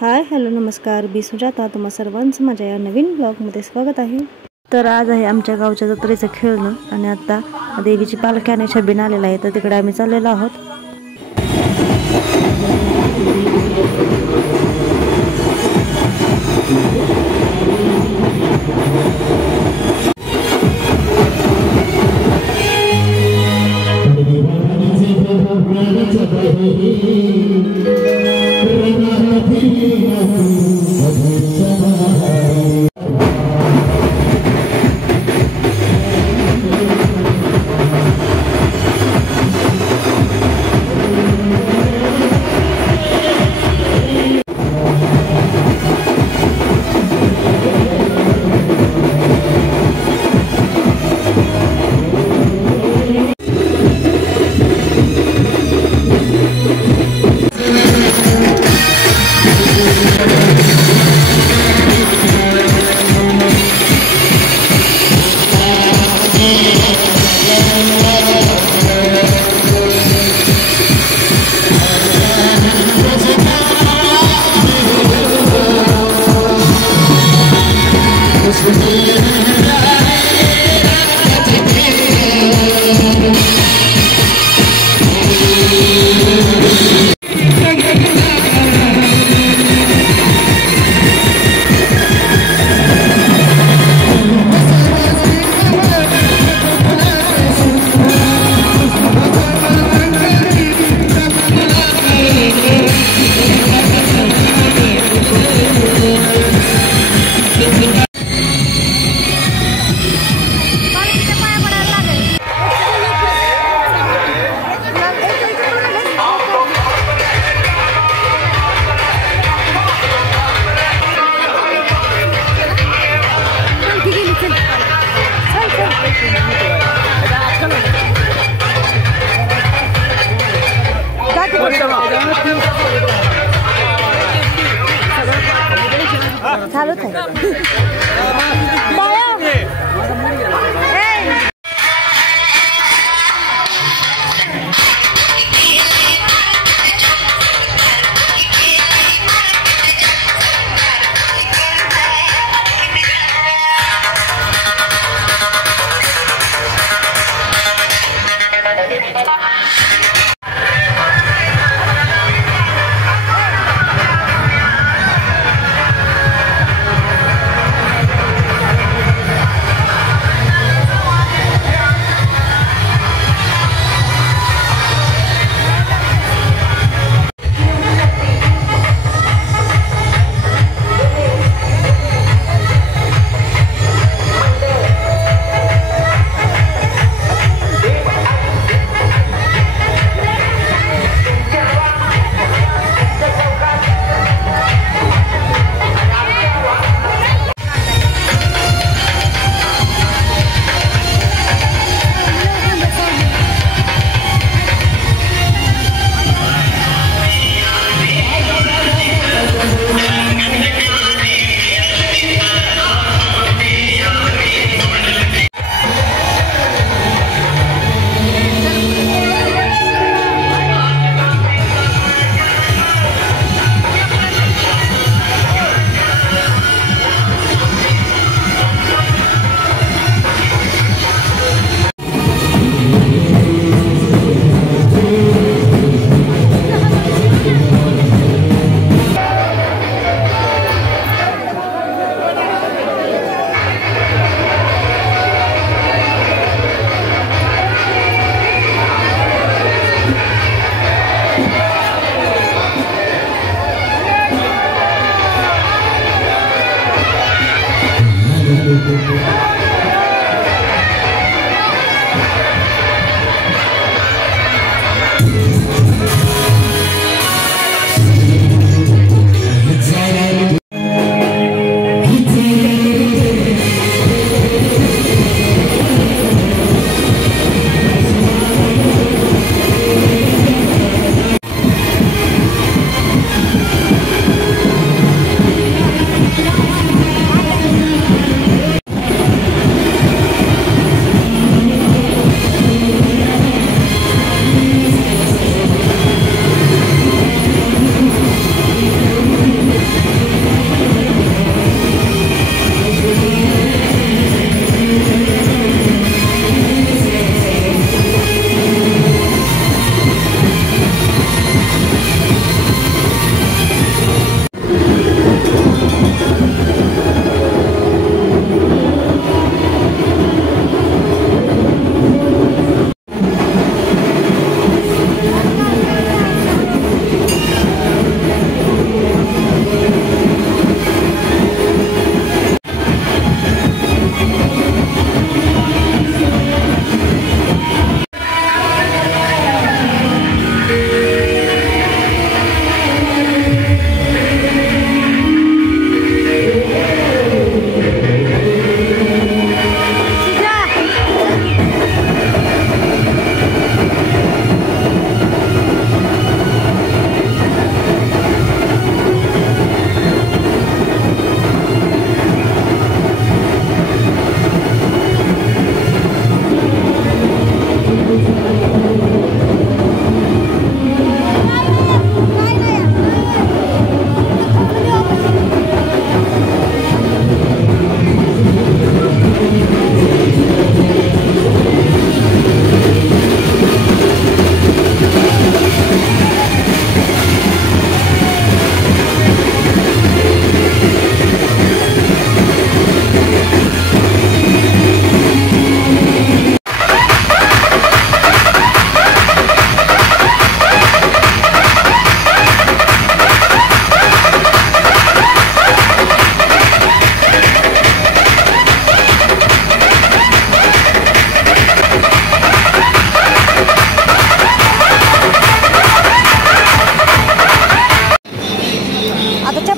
Hi hello नमस्कार, मी सुजाता. तुम्हा सर्वांचं माझ्या या नवीन ब्लॉगमध्ये स्वागत आहे. तर आज आहे आमच्या गावच्या जत्रेचं खेळणं आणि आता देवीची पालखी आणि छबिना आलेला आहे, तर तिकडे आम्ही चाललेलो आहोत. चालूच आहे.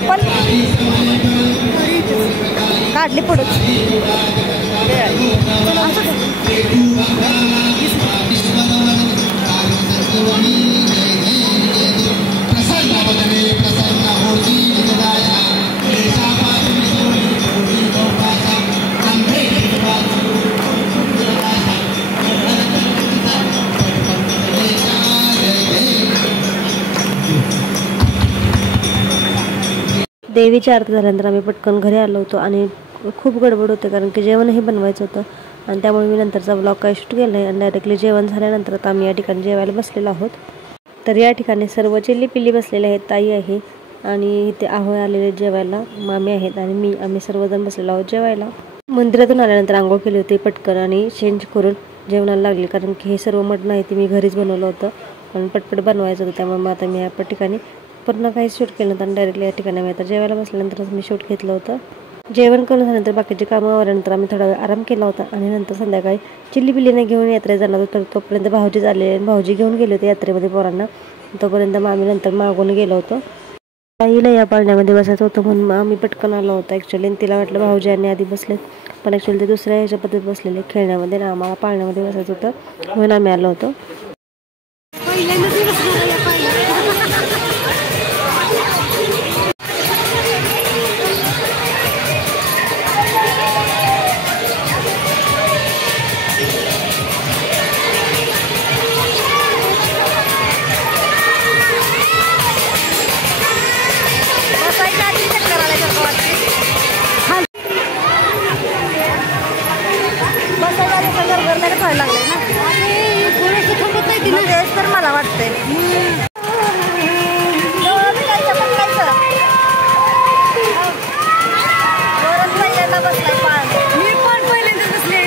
चप्पल काढली पुढे देवीची आरती झाल्यानंतर आम्ही पटकन घरी आलो होतो आणि खूप गडबड होते कारण की जेवणही बनवायचं होतं आणि त्यामुळे मी नंतरचा ब्लॉग काही शूट केला नाही आणि डायरेक्टली जेवण झाल्यानंतर आता आम्ही या ठिकाणी जेवायला बसलेलो आहोत. तर या ठिकाणी सर्व चिल्ली पिल्ली बसलेले आहेत. ताई आहे आणि इथे आहोय आलेले जेवायला, मामी आहेत आणि मी, आम्ही सर्वजण बसलेलो आहोत जेवायला. मंदिरातून आल्यानंतर आंघोळ केली होती पटकन आणि चेंज करून जेवणाला लागली कारण की हे सर्व मटण आहे ते मी घरीच बनवलं होतं आणि पटपट बनवायचं होतं. त्यामुळे मग आता मी या ठिकाणी पूर्ण काही शूट केलं नव्हतं आणि डायरेक्टली या ठिकाणी मी आता जेवायला बसल्यानंतरच मी शूट घेतलं होतं. जेवण करून झाल्यानंतर बाकीचे कामं आवरल्यानंतर आम्ही थोडा वेळ आराम केला होता आणि नंतर संध्याकाळी चिल्ली पिल्लीने घेऊन यात्रेत जाणार होतो. तर तोपर्यंत भाऊजी आलेले आणि भाऊजी घेऊन गेले होते यात्रेमध्ये पोरांना. तोपर्यंत मग आम्ही नंतर मागून गेलो होतो. ताईला या पाळण्यामध्ये बसायचं होतं म्हणून आम्ही पटकन आलो होतो ॲक्च्युली. तिला वाटलं भाऊजी आणि आधी बसलेत पण ॲक्च्युली ते दुसऱ्या ह्याच्या पद्धतीत बसलेले खेळण्यामध्ये ना, आम्हाला पाळण्यामध्ये बसायचं होतं म्हणून आम्ही आलो होतो. तर मला वाटतंय पहिल्यांदा बसलाय पाळ, मी पण पहिल्यांदा बसले.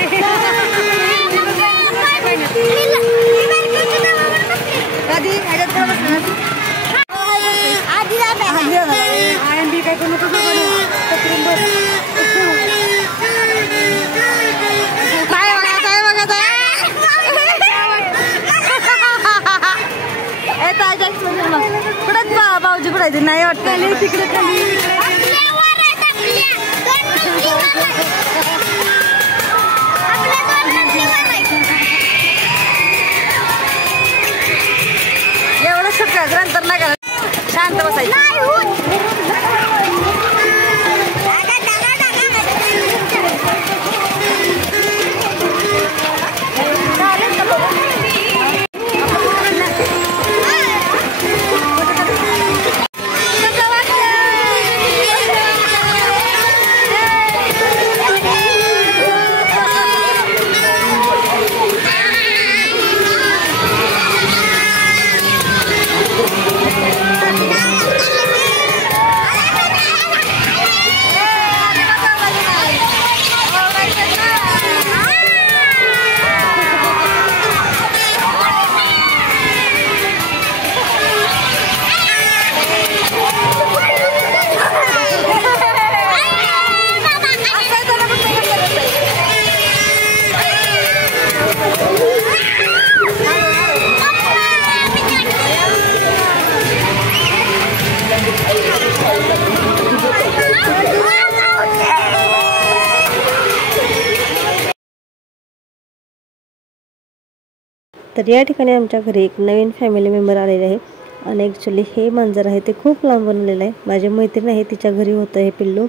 कधी ह्याच्यात बसलं आधी काय करू नको भाऊजी कुठे नाही वाटतं तिकडे खाली एवढं सुटलं नंतर नाही करा शांत बसायचं. तर या ठिकाणी आमच्या घरी एक नवीन फॅमिली मेंबर आलेले आहे आणि ॲक्च्युली हे मांजर आहे ते खूप लांब बनवलेलं आहे. माझी मैत्रीण आहे तिच्या घरी होतं हे पिल्लू,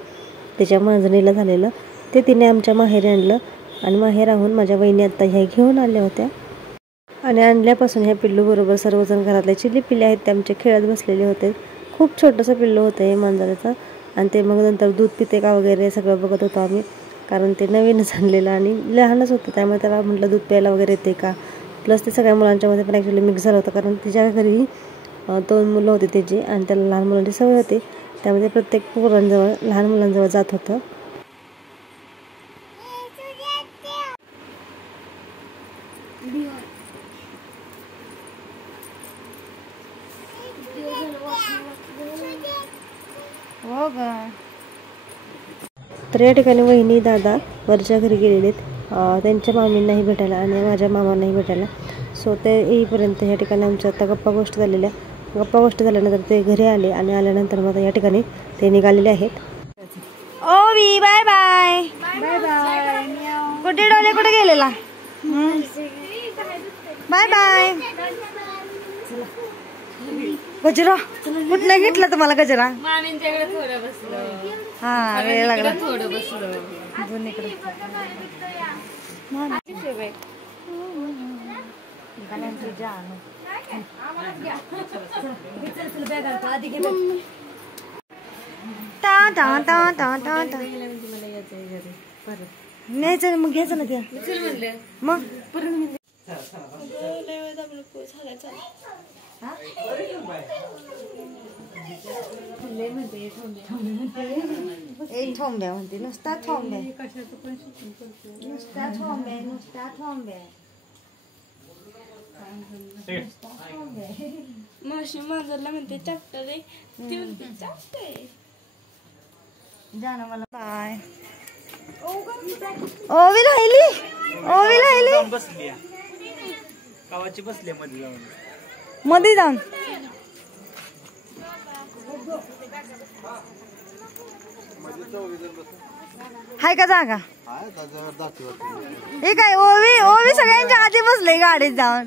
त्याच्या मांजणीला झालेलं, ते तिने आमच्या माहेरी आणलं आणि माहेराहून माझ्या वहिनी आत्ता ह्या घेऊन आल्या होत्या आणि आणल्यापासून ह्या पिल्लूबरोबर सर्वजण घरातले चिल्ली पिल्ले आहेत ते आमचे खेळत बसलेले होते. खूप छोटंसं पिल्लू होतं हे मांजराचं आणि ते मग नंतर दूध पिते का वगैरे सगळं बघत होतो आम्ही कारण ते नवीनच आणलेलं आणि लहानच होतं त्यामुळे त्याला म्हटलं दूध प्यायला वगैरे येते का. प्लस ते सगळ्या मुलांच्यामध्ये पण ॲक्च्युली मिक्स झालं होतं कारण तिच्या घरी 2 मुलं होती त्याची आणि त्याला लहान मुलांची सवय होती त्यामध्ये प्रत्येक पोरांजवळ लहान मुलांजवळ जात होतं. तर या ठिकाणी वहिनी दादा वरच्या घरी गेलेले आहेत त्यांच्या मामींनाही भेटायला आणि माझ्या मामांनाही भेटायला. सो ते येईपर्यंत या ठिकाणी आमच्या आता गप्पा गोष्टी झालेल्या गप्पा गोष्टी झाल्यानंतर ते घरी आले आणि आल्यानंतर मग या ठिकाणी ते निघालेले आहेत. ओवी बाय बाय बाय बाय. कुठे डोले कुठे गेलेला? Bye bye. गजरा कुठला घेतला तुम्हाला गजरा? हा वेळ लागला. न्यायचं मग घ्यायचं ना त्या मग एक थांब्या म्हणते नुसता थांब्या नुसता थांब्या नुसता थांब्या माशी मांजरला म्हणते चॅप्टर आहे ती म्हणते चॅप्टर जाना मला बाय. ओवी राहिली ओवी राहिली बसली गावाची बसली मध्ये जाऊन मध्ये जाऊन हाय का जागा? हे काय ओवी ओवी सगळ्यांच्या आधी बसले गाडीत जाऊन.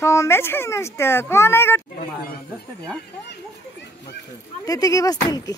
थांब्याच काही नसतं कोण आहे का तिथे की बसतील की